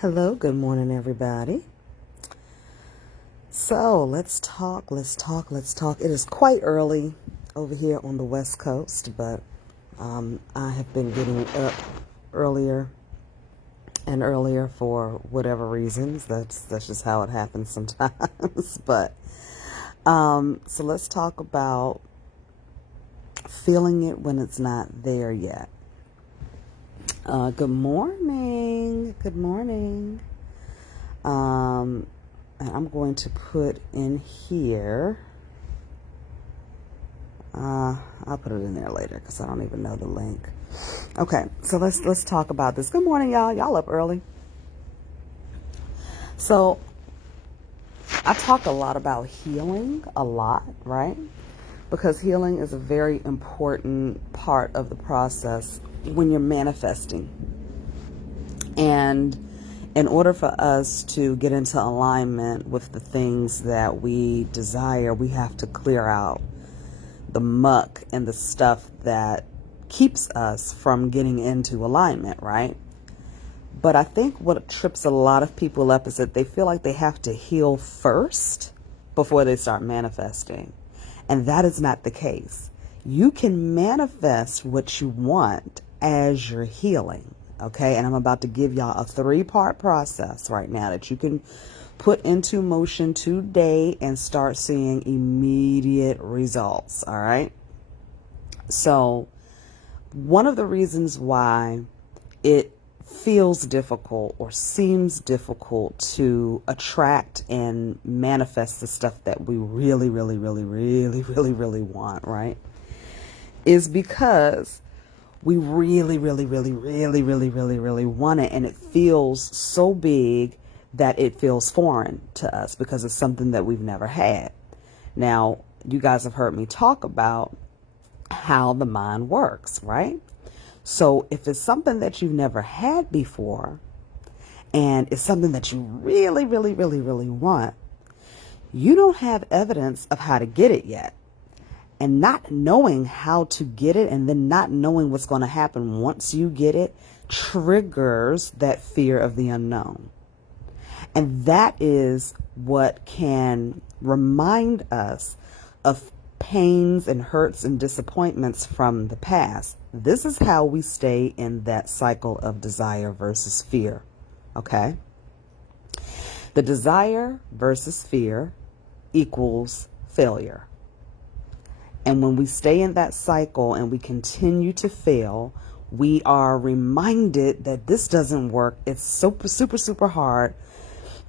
Hello, good morning, everybody. So let's talk. It is quite early over here on the West Coast, but I have been getting up earlier and earlier for whatever reasons. That's just how it happens sometimes. But so let's talk about feeling it when it's not there yet. Good morning. Good morning. And I'm going to put in here. I'll put it in there later because I don't even know the link. Okay, so let's talk about this. Good morning, y'all. Y'all up early. So I talk a lot about healing, right? Because healing is a very important part of the process when you're manifesting. And in order for us to get into alignment with the things that we desire, we have to clear out the muck and the stuff that keeps us from getting into alignment, right? But I think what trips a lot of people up is that they feel like they have to heal first before they start manifesting. And that is not the case. You can manifest what you want as you're healing. Okay, and I'm about to give y'all a 3-part process right now that you can put into motion today and start seeing immediate results. All right. So one of the reasons why it feels difficult or seems difficult to attract and manifest the stuff that we really want, right, is because we really want it, and it feels so big that it feels foreign to us because it's something that we've never had. Now, you guys have heard me talk about how the mind works, right? So if it's something that you've never had before, and it's something that you really want, you don't have evidence of how to get it yet. And not knowing how to get it and then not knowing what's going to happen once you get it triggers that fear of the unknown. And that is what can remind us of pains and hurts and disappointments from the past. This is how we stay in that cycle of desire versus fear. Okay? The desire versus fear equals failure. And when we stay in that cycle and we continue to fail, we are reminded that this doesn't work. It's super hard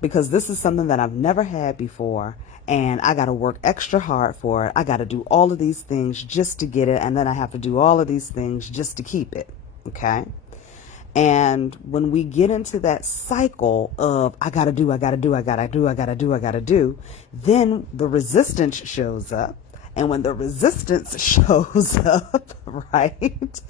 because this is something that I've never had before. And I got to work extra hard for it. I got to do all of these things just to get it. And then I have to do all of these things just to keep it. Okay. And when we get into that cycle of I got to do, then the resistance shows up. And when the resistance shows up, right,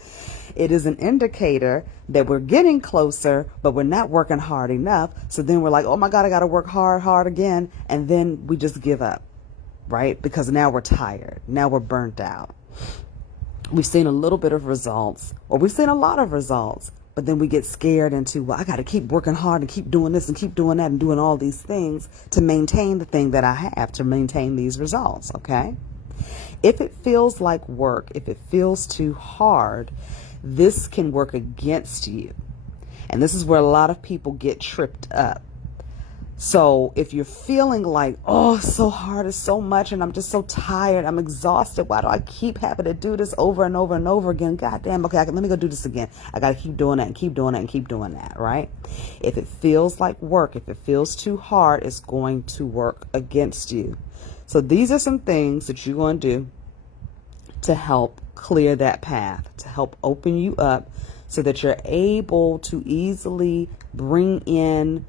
it is an indicator that we're getting closer, but we're not working hard enough. So then we're like, oh my God, I got to work hard again. And then we just give up, right? Because now we're tired. Now we're burnt out. We've seen a little bit of results, or we've seen a lot of results, but then we get scared into, well, I got to keep working hard and keep doing this and keep doing that and doing all these things to maintain the thing that I have, to maintain these results, okay? If it feels like work, if it feels too hard, this can work against you. And this is where a lot of people get tripped up. So if you're feeling like, oh, it's so hard, it's so much, and I'm just so tired, I'm exhausted. Why do I keep having to do this over and over and over again? God damn, okay, let me go do this again. I got to keep doing that and keep doing that and keep doing that, right? If it feels like work, if it feels too hard, it's going to work against you. So these are some things that you're going to do to help clear that path, to help open you up so that you're able to easily bring in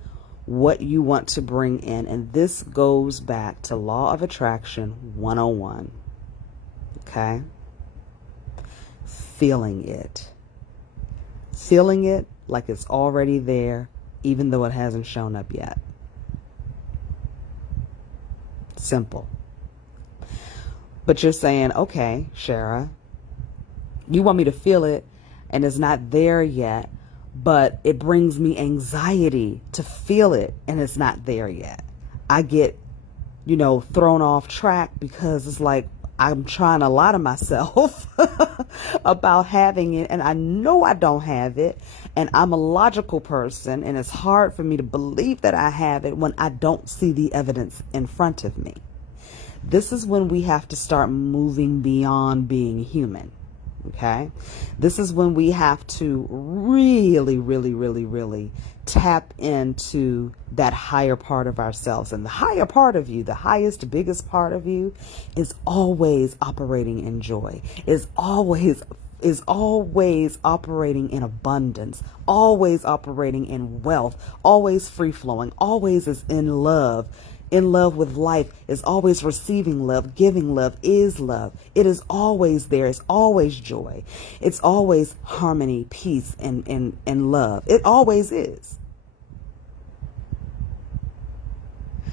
what you want to bring in. And this goes back to Law of Attraction 101. Okay? Feeling it. Feeling it like it's already there, even though it hasn't shown up yet. Simple. But you're saying, okay, Shara, you want me to feel it and it's not there yet, but it brings me anxiety to feel it, and it's not there yet. I get, thrown off track because it's like I'm trying to lie to myself about having it, and I know I don't have it, and I'm a logical person, and it's hard for me to believe that I have it when I don't see the evidence in front of me. This is when we have to start moving beyond being human. Okay. This is when we have to really, really, really, really tap into that higher part of ourselves. And the higher part of you, the highest, biggest part of you, is always operating in joy, is always operating in abundance, always operating in wealth, always free flowing, always is in love with life, is always receiving love, giving love, is love. It is always there. It's always joy. It's always harmony, peace, and love. It always is.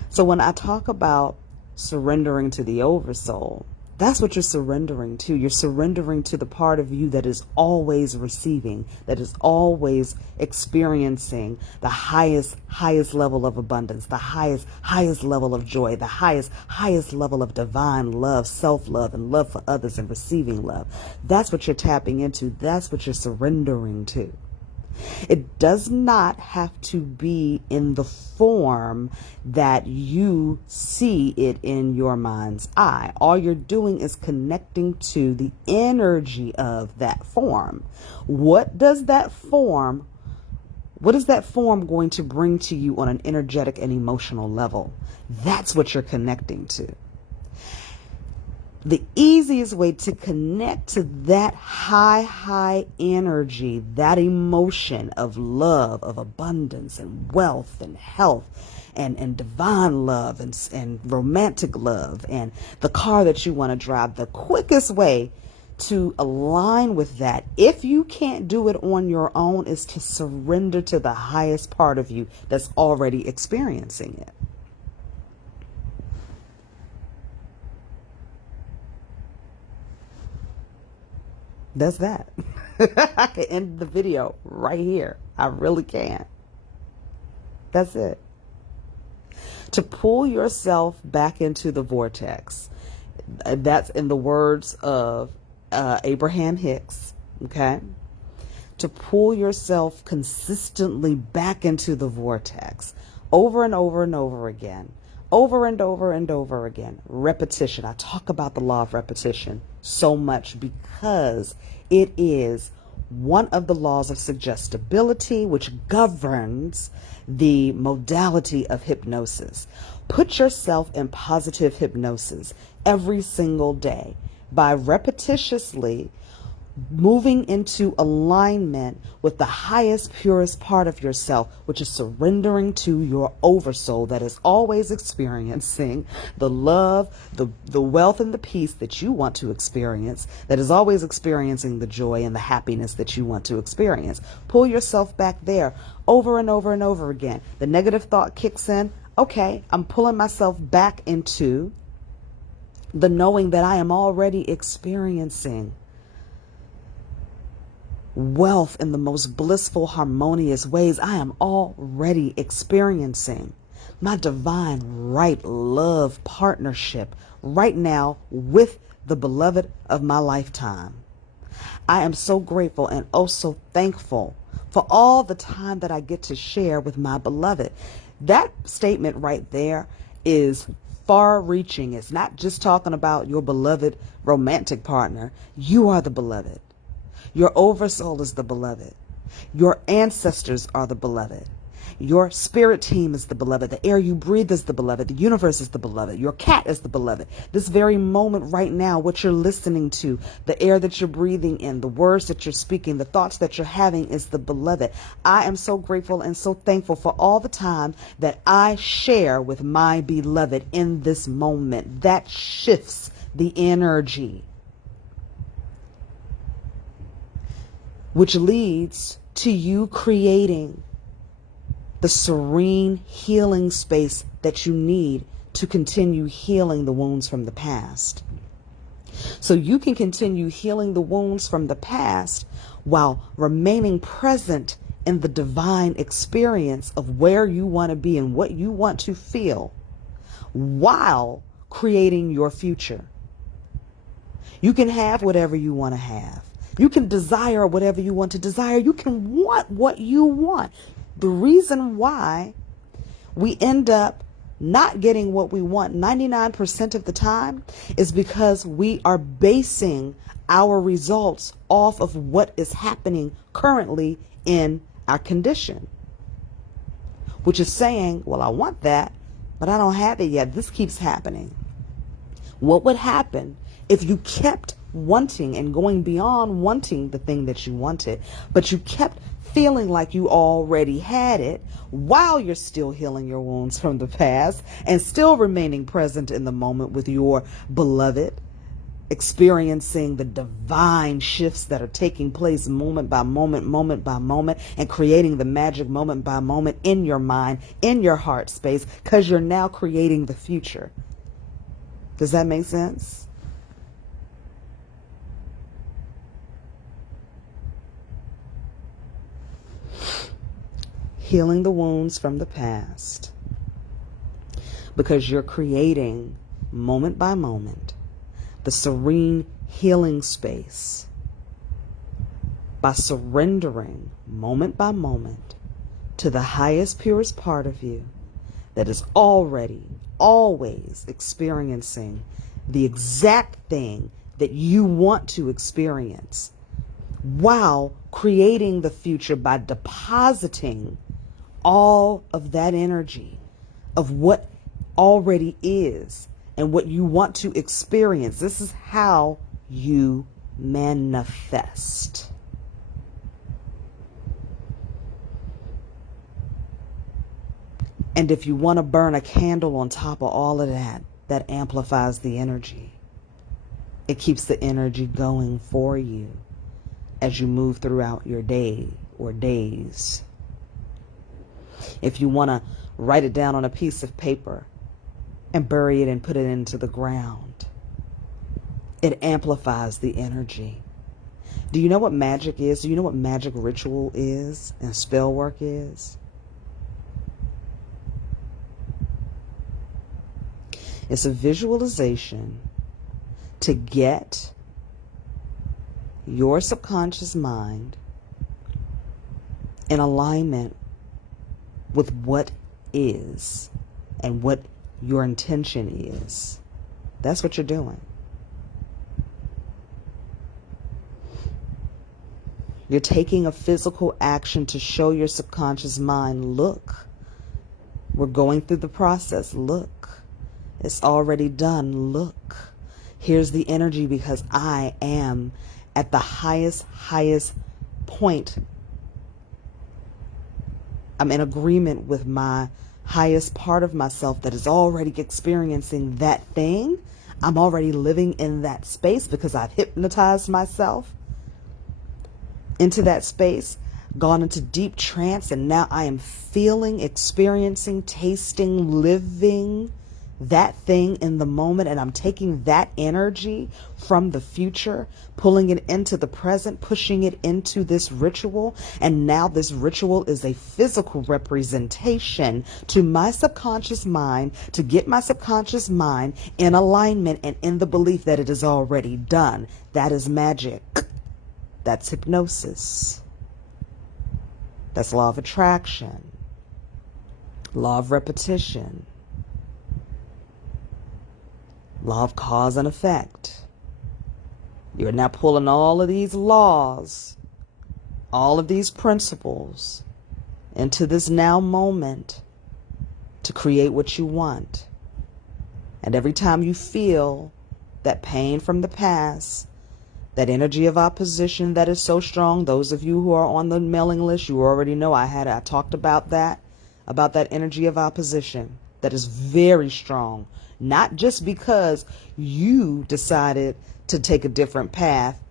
So when I talk about surrendering to the oversoul, that's what you're surrendering to. You're surrendering to the part of you that is always receiving, that is always experiencing the highest level of abundance, the highest level of joy, the highest level of divine love, self-love, and love for others, and receiving love. That's what you're tapping into. That's what you're surrendering to. It does not have to be in the form that you see it in your mind's eye. All you're doing is connecting to the energy of that form. What is that form going to bring to you on an energetic and emotional level? That's what you're connecting to. The easiest way to connect to that high energy, that emotion of love, of abundance and wealth and health and divine love and romantic love and the car that you want to drive, the quickest way to align with that, if you can't do it on your own, is to surrender to the highest part of you that's already experiencing it. That's that. I can end the video right here. I really can. That's it. To pull yourself back into the vortex. That's in the words of Abraham Hicks. Okay. To pull yourself consistently back into the vortex over and over and over again. Over and over and over again. Repetition. I talk about the law of repetition so much because it is one of the laws of suggestibility, which governs the modality of hypnosis. Put yourself in positive hypnosis every single day by repetitiously moving into alignment with the highest, purest part of yourself, which is surrendering to your oversoul that is always experiencing the love, the wealth, and the peace that you want to experience, that is always experiencing the joy and the happiness that you want to experience. Pull yourself back there over and over and over again. The negative thought kicks in. Okay, I'm pulling myself back into the knowing that I am already experiencing wealth in the most blissful, harmonious ways. I am already experiencing my divine right love partnership right now with the beloved of my lifetime. I am so grateful and oh so thankful for all the time that I get to share with my beloved. That statement right there is far reaching. It's not just talking about your beloved romantic partner. You are the beloved. Your oversoul is the beloved. Your ancestors are the beloved. Your spirit team is the beloved. The air you breathe is the beloved. The universe is the beloved. Your cat is the beloved. This very moment right now, what you're listening to, the air that you're breathing in, the words that you're speaking, the thoughts that you're having is the beloved. I am so grateful and so thankful for all the time that I share with my beloved in this moment. That shifts the energy, which leads to you creating the serene healing space that you need to continue healing the wounds from the past. So you can continue healing the wounds from the past while remaining present in the divine experience of where you want to be and what you want to feel while creating your future. You can have whatever you want to have. You can desire whatever you want to desire. You can want what you want. The reason why we end up not getting what we want 99% of the time is because we are basing our results off of what is happening currently in our condition, which is saying, well, I want that, but I don't have it yet. This keeps happening. What would happen if you kept wanting and going beyond wanting the thing that you wanted, but you kept feeling like you already had it while you're still healing your wounds from the past and still remaining present in the moment with your beloved, experiencing the divine shifts that are taking place moment by moment, moment by moment, and creating the magic moment by moment in your mind, in your heart space, because you're now creating the future. Does that make sense? Healing the wounds from the past, because you're creating moment by moment the serene healing space by surrendering moment by moment to the highest, purest part of you that is already, always experiencing the exact thing that you want to experience, while creating the future by depositing all of that energy of what already is and what you want to experience. This is how you manifest. And if you want to burn a candle on top of all of that, that amplifies the energy. It keeps the energy going for you as you move throughout your day or days. If you want to write it down on a piece of paper and bury it and put it into the ground, it amplifies the energy. Do you know what magic is? Do you know what magic ritual is and spell work is? It's a visualization to get your subconscious mind in alignment with what is and what your intention is. That's what you're doing. You're taking a physical action to show your subconscious mind, look, we're going through the process. Look, it's already done. Look, here's the energy, because I am at the highest point. I'm in agreement with my highest part of myself that is already experiencing that thing. I'm already living in that space because I've hypnotized myself into that space, gone into deep trance, and now I am feeling, experiencing, tasting, living that thing in the moment, and I'm taking that energy from the future, pulling it into the present, pushing it into this ritual, and now this ritual is a physical representation to my subconscious mind to get my subconscious mind in alignment and in the belief that it is already done. That is magic. That's hypnosis. That's law of attraction, law of repetition, law of cause and effect. You're now pulling all of these laws, all of these principles into this now moment to create what you want. And every time you feel that pain from the past, that energy of opposition that is so strong, those of you who are on the mailing list, you already know I talked about that energy of opposition that is very strong. Not just because you decided to take a different path,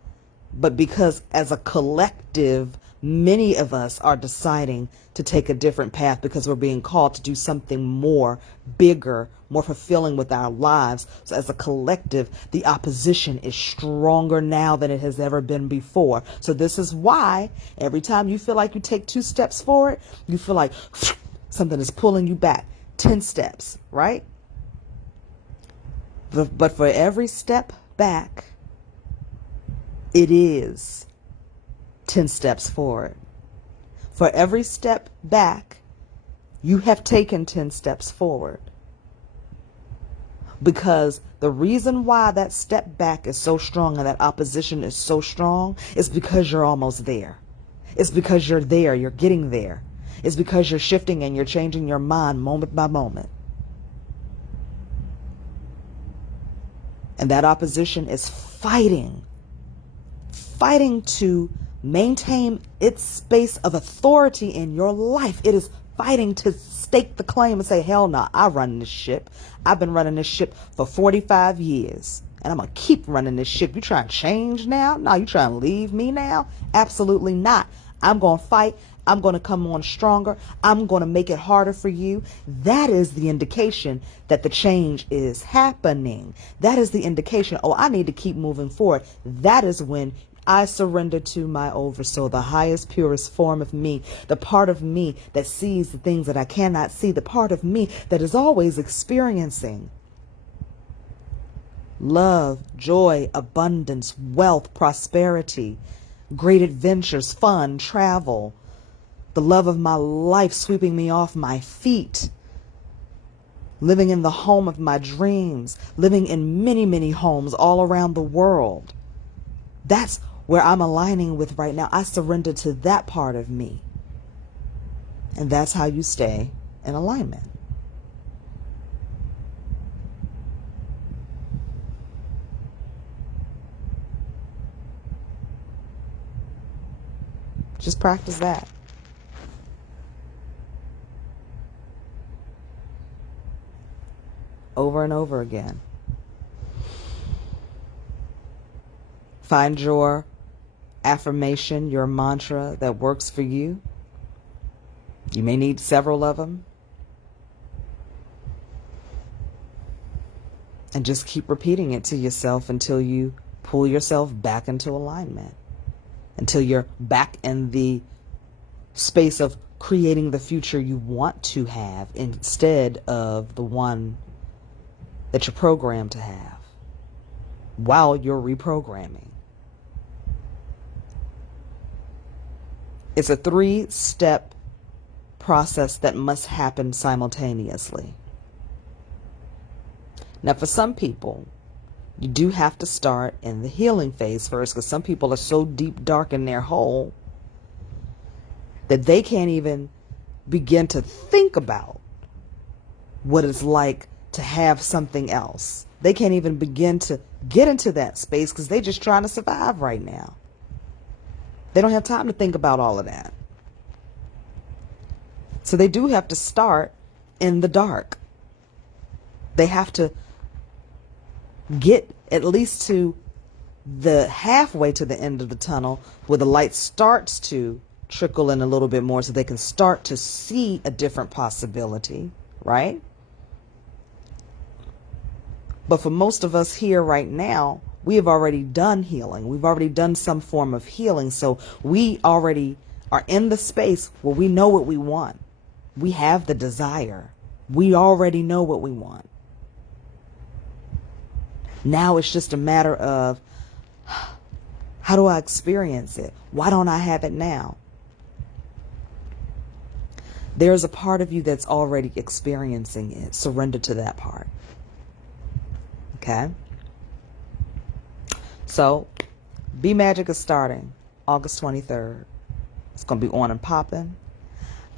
but because as a collective Many of us are deciding to take a different path because we're being called to do something more, bigger, more fulfilling with our lives. So as a collective, the opposition is stronger now than it has ever been before. So this is why every time you feel like you take 2 steps forward, you feel like something is pulling you back 10 steps, right? But for every step back, it is 10 steps forward. For every step back, you have taken 10 steps forward. Because the reason why that step back is so strong and that opposition is so strong is because you're almost there. It's because you're there, you're getting there. It's because you're shifting and you're changing your mind moment by moment. And that opposition is fighting to maintain its space of authority in your life. It is fighting to stake the claim and say, hell no, I run this ship. I've been running this ship for 45 years. And I'm going to keep running this ship. You trying to change now? No, you trying to leave me now? Absolutely not. I'm going to fight. I'm going to come on stronger. I'm going to make it harder for you. That is the indication that the change is happening. That is the indication, oh, I need to keep moving forward. That is when I surrender to my oversoul, the highest, purest form of me, the part of me that sees the things that I cannot see, the part of me that is always experiencing love, joy, abundance, wealth, prosperity, great adventures, fun, travel, the love of my life sweeping me off my feet, living in the home of my dreams, living in many, many homes all around the world. That's where I'm aligning with right now. I surrender to that part of me. And that's how you stay in alignment. Just practice that. Over and over again. Find your affirmation, your mantra that works for you. You may need several of them. And just keep repeating it to yourself until you pull yourself back into alignment. Until you're back in the space of creating the future you want to have instead of the one that you're programmed to have while you're reprogramming. It's a 3-step process that must happen simultaneously. Now, for some people, you do have to start in the healing phase first, because some people are so deep, dark in their hole that they can't even begin to think about what it's like to have something else. They can't even begin to get into that space because they're just trying to survive right now. They don't have time to think about all of that. So they do have to start in the dark. They have to get at least to the halfway to the end of the tunnel where the light starts to trickle in a little bit more so they can start to see a different possibility, right? But for most of us here right now, we have already done healing. We've already done some form of healing. So we already are in the space where we know what we want. We have the desire. We already know what we want. Now it's just a matter of, how do I experience it? Why don't I have it now? There's a part of you that's already experiencing it. Surrender to that part. Okay? So, Be Magic is starting August 23rd. It's going to be on and popping.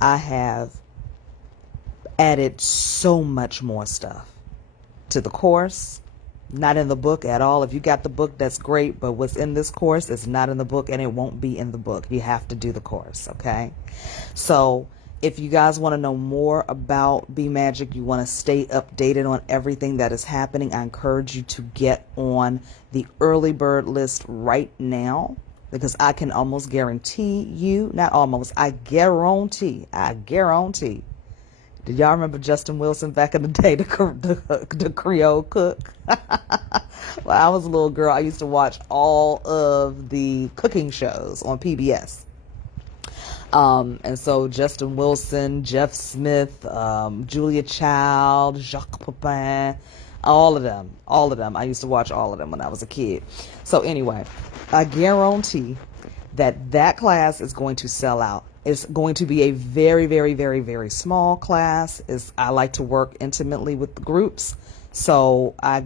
I have added so much more stuff to the course. Not in the book at all. If you got the book, that's great. But what's in this course is not in the book, and it won't be in the book. You have to do the course, okay? So if you guys want to know more about Be Magic, you want to stay updated on everything that is happening, I encourage you to get on the early bird list right now. because I can almost guarantee you, not almost, I guarantee. Did y'all remember Justin Wilson back in the day, the Creole cook? When I was a little girl, I used to watch all of the cooking shows on PBS. And so Justin Wilson, Jeff Smith, Julia Child, Jacques Pepin, all of them. I used to watch all of them when I was a kid. So anyway, I guarantee that class is going to sell out. It's going to be a very, very, very, very small class. I like to work intimately with the groups. So I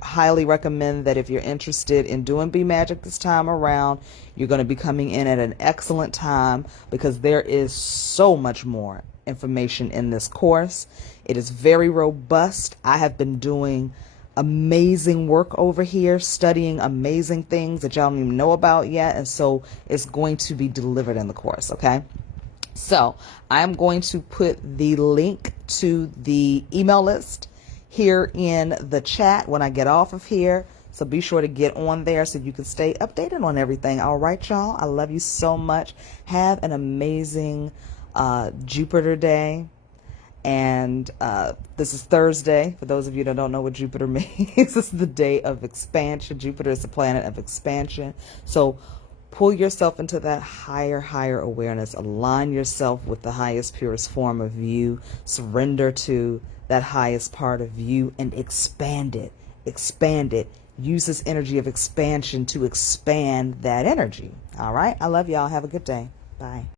highly recommend that if you're interested in doing Be Magic this time around, you're going to be coming in at an excellent time, because there is so much more information in this course. It is very robust. I have been doing amazing work over here, studying amazing things that y'all don't even know about yet. And so it's going to be delivered in the course. Okay. So I'm going to put the link to the email list here in the chat when I get off of here. So be sure to get on there so you can stay updated on everything. All right, y'all. I love you so much. Have an amazing Jupiter day. And this is Thursday. For those of you that don't know what Jupiter means, this is the day of expansion. Jupiter is the planet of expansion. So pull yourself into that higher awareness. Align yourself with the highest, purest form of you. Surrender to that highest part of you and expand it. Expand it. Use this energy of expansion to expand that energy. All right. I love y'all. Have a good day. Bye.